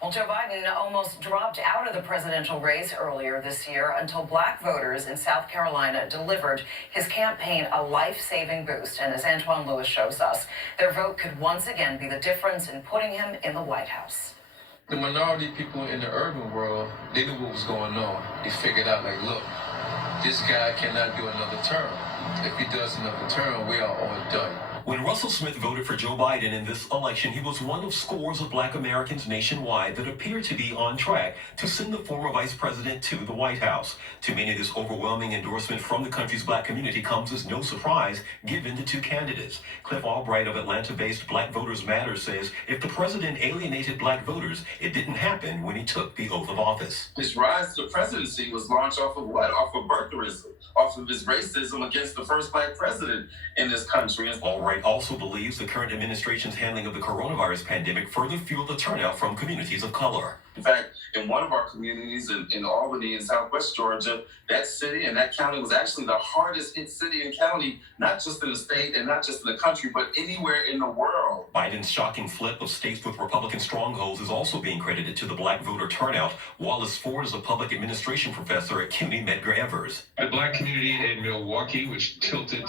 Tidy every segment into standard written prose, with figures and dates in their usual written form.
Well, Joe Biden almost dropped out of the presidential race earlier this year until black voters in South Carolina delivered his campaign a life-saving boost. And as Antoine Lewis shows us, their vote could once again be the difference in putting him in the White House. The minority people in the urban world, they knew what was going on. They figured out, like, look, this guy cannot do another term. If he does another term, we are all done. When Russell Smith voted for Joe Biden in this election, he was one of scores of black Americans nationwide that appeared to be on track to send the former vice president to the White House. To many, this overwhelming endorsement from the country's black community comes as no surprise given the two candidates. Cliff Albright of Atlanta-based Black Voters Matter says if the president alienated black voters, it didn't happen when he took the oath of office. His rise to the presidency was launched off of what? Off of birtherism, off of his racism against the first black president in this country. Albright also believes the current administration's handling of the coronavirus pandemic further fueled the turnout from communities of color. In fact, in one of our communities in Albany in Southwest Georgia, that city and that county was actually the hardest hit city and county, not just in the state and not just in the country, but anywhere in the world. Biden's shocking flip of states with Republican strongholds is also being credited to the black voter turnout. Wallace Ford is a public administration professor at CUNY Medgar Evers. The black community in Milwaukee, which tilted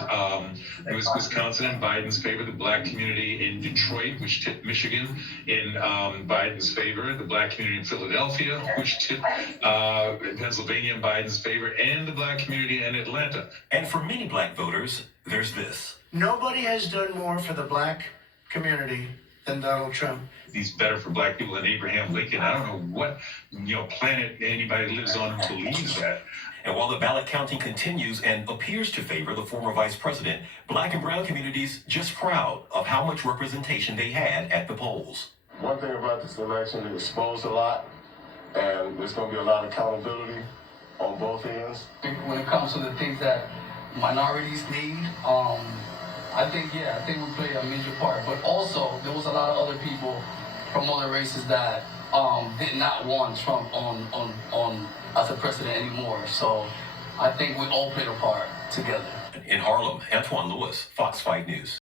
Wisconsin in Biden's favor. The black community in Detroit, which tipped Michigan in Biden's favor. The black community in Philadelphia, which tipped Pennsylvania in Biden's favor, and the black community in Atlanta. And for many black voters, there's this. Nobody has done more for the black community than Donald Trump. He's better for black people than Abraham Lincoln. I don't know what planet anybody lives on who believes that. And while the ballot counting continues and appears to favor the former vice president, black and brown communities just proud of how much representation they had at the polls. One thing about this election, it exposed a lot, and there's going to be a lot of accountability on both ends. When it comes to the things that minorities need, I think we played a major part. But also, there was a lot of other people from other races that did not want Trump on as a president anymore. So I think we all played a part together. In Harlem, Antoine Lewis, Fox 5 News.